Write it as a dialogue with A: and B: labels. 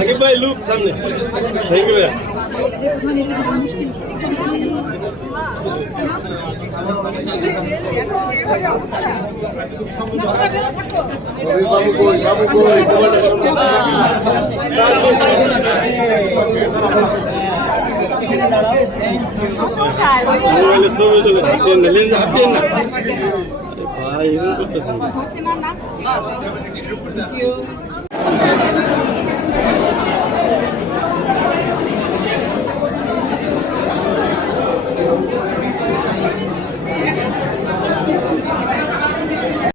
A: Sakin Bey, look, sen de. Sayın Güve. Thank you.